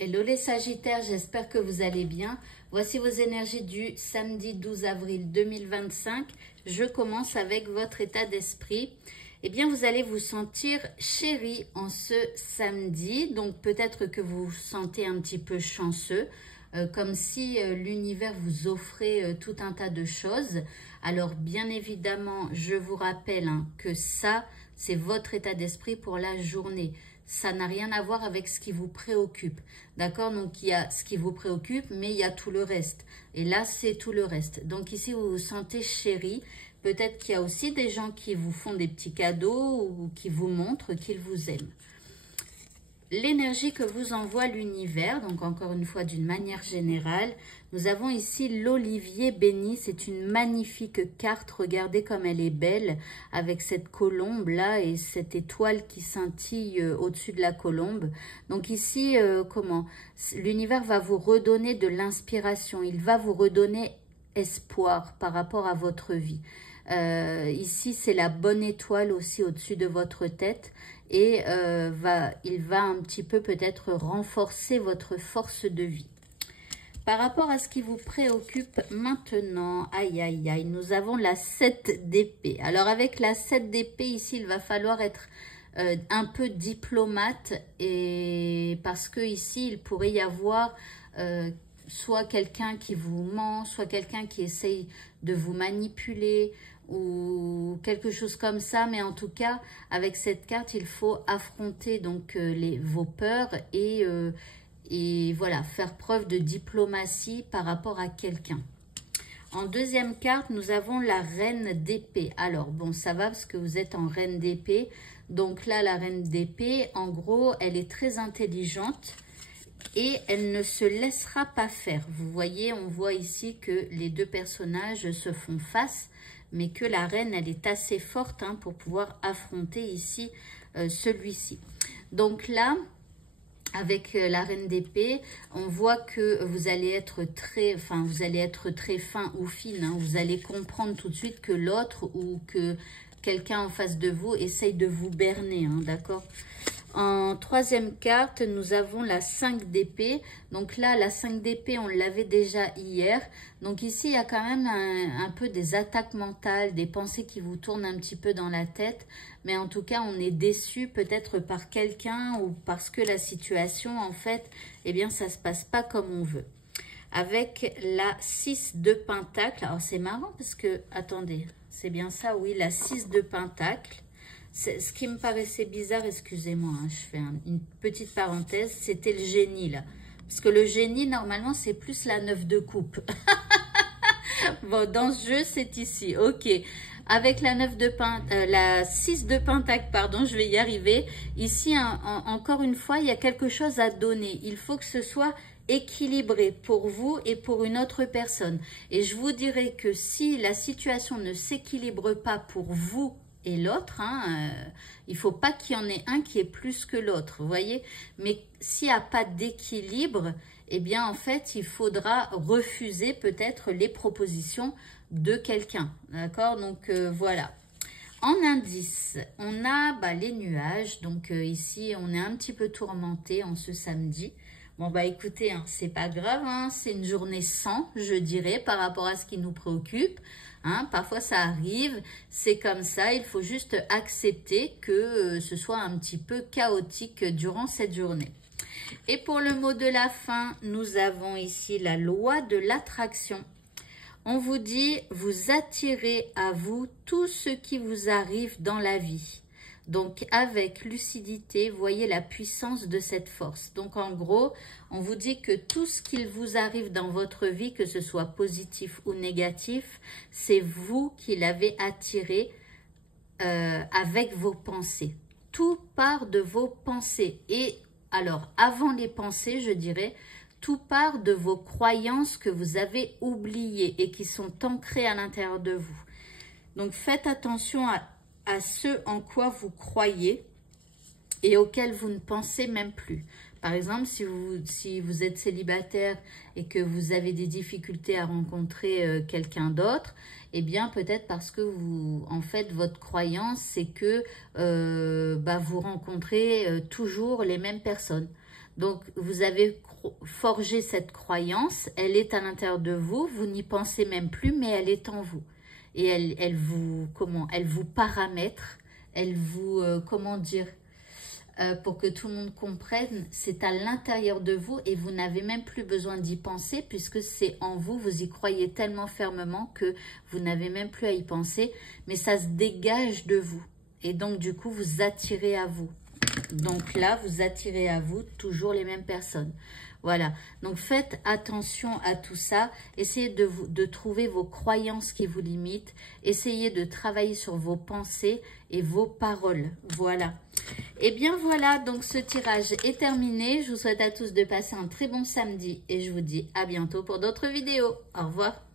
Hello les Sagittaires, j'espère que vous allez bien. Voici vos énergies du samedi 12 avril 2025. Je commence avec votre état d'esprit. Eh bien, vous allez vous sentir chéri en ce samedi. Donc, peut-être que vous vous sentez un petit peu chanceux, comme si l'univers vous offrait tout un tas de choses. Alors, bien évidemment, je vous rappelle que ça, c'est votre état d'esprit pour la journée. Ça n'a rien à voir avec ce qui vous préoccupe. D'accord? Donc, il y a ce qui vous préoccupe, mais il y a tout le reste. Et là, c'est tout le reste. Donc, ici, vous vous sentez chéri. Peut-être qu'il y a aussi des gens qui vous font des petits cadeaux ou qui vous montrent qu'ils vous aiment. L'énergie que vous envoie l'univers, donc encore une fois d'une manière générale, nous avons ici l'olivier béni. C'est une magnifique carte, regardez comme elle est belle avec cette colombe là et cette étoile qui scintille au-dessus de la colombe. Donc ici, l'univers va vous redonner de l'inspiration, il va vous redonner espoir par rapport à votre vie. Ici, c'est la bonne étoile aussi au-dessus de votre tête et il va un petit peu peut-être renforcer votre force de vie. Par rapport à ce qui vous préoccupe maintenant, aïe aïe aïe, nous avons la 7 d'épée. Alors avec la 7 d'épée, ici, il va falloir être un peu diplomate et parce que ici, il pourrait y avoir soit quelqu'un qui vous ment, soit quelqu'un qui essaye de vous manipuler ou quelque chose comme ça. Mais en tout cas, avec cette carte, il faut affronter donc vos peurs et voilà, faire preuve de diplomatie par rapport à quelqu'un. En deuxième carte, nous avons la reine d'épée. Alors, bon, ça va parce que vous êtes en reine d'épée. Donc là, la reine d'épée, en gros, elle est très intelligente. Et elle ne se laissera pas faire. Vous voyez, on voit ici que les deux personnages se font face, mais que la reine, elle est assez forte pour pouvoir affronter ici celui-ci. Donc là, avec la reine d'épée, on voit que vous allez être très fin ou fine. Vous allez comprendre tout de suite que l'autre ou que quelqu'un en face de vous essaye de vous berner, d'accord ? En troisième carte, nous avons la 5 d'épée. Donc là, la 5 d'épée, on l'avait déjà hier. Donc ici, il y a quand même un peu des attaques mentales, des pensées qui vous tournent un petit peu dans la tête. Mais en tout cas, on est déçu peut-être par quelqu'un ou parce que la situation, en fait, eh bien, ça ne se passe pas comme on veut. Avec la 6 de pentacle. Alors, c'est marrant parce que, attendez, c'est bien ça, oui, la 6 de pentacle. Ce qui me paraissait bizarre, excusez-moi, je fais une petite parenthèse, c'était le génie là. Parce que le génie, normalement, c'est plus la 9 de coupe. Bon, dans ce jeu, c'est ici, ok. Avec la 6 de pentacle, pardon, je vais y arriver. Ici, encore une fois, il y a quelque chose à donner. Il faut que ce soit équilibré pour vous et pour une autre personne. Et je vous dirais que si la situation ne s'équilibre pas pour vous, et l'autre, il ne faut pas qu'il y en ait un qui est plus que l'autre, vous voyez. Mais s'il n'y a pas d'équilibre, eh bien, en fait, il faudra refuser peut-être les propositions de quelqu'un, d'accord? Donc, voilà. En indice, on a les nuages. Donc, ici, on est un petit peu tourmenté en ce samedi. Bon, écoutez, c'est pas grave, c'est une journée sans, je dirais, par rapport à ce qui nous préoccupe. Parfois, ça arrive, c'est comme ça. Il faut juste accepter que ce soit un petit peu chaotique durant cette journée. Et pour le mot de la fin, nous avons ici la loi de l'attraction. On vous dit, vous attirez à vous tout ce qui vous arrive dans la vie. Donc, avec lucidité, voyez la puissance de cette force. Donc, en gros, on vous dit que tout ce qu'il vous arrive dans votre vie, que ce soit positif ou négatif, c'est vous qui l'avez attiré avec vos pensées. Tout part de vos pensées. Et alors, avant les pensées, je dirais, tout part de vos croyances que vous avez oubliées et qui sont ancrées à l'intérieur de vous. Donc, faites attention à ce en quoi vous croyez et auquel vous ne pensez même plus. Par exemple, si vous êtes célibataire et que vous avez des difficultés à rencontrer quelqu'un d'autre, eh bien peut-être parce que en fait, votre croyance, c'est que vous rencontrez toujours les mêmes personnes. Donc, vous avez forger cette croyance. Elle est à l'intérieur de vous. Vous n'y pensez même plus, mais elle est en vous. Et elle vous paramètre. Elle vous, comment dire, pour que tout le monde comprenne, c'est à l'intérieur de vous et vous n'avez même plus besoin d'y penser puisque c'est en vous, vous y croyez tellement fermement que vous n'avez même plus à y penser, mais ça se dégage de vous et donc du coup vous attirez à vous. Donc là, vous attirez à vous toujours les mêmes personnes. Voilà, donc faites attention à tout ça, essayez de trouver vos croyances qui vous limitent, essayez de travailler sur vos pensées et vos paroles, voilà. Et bien voilà, donc ce tirage est terminé, je vous souhaite à tous de passer un très bon samedi et je vous dis à bientôt pour d'autres vidéos. Au revoir.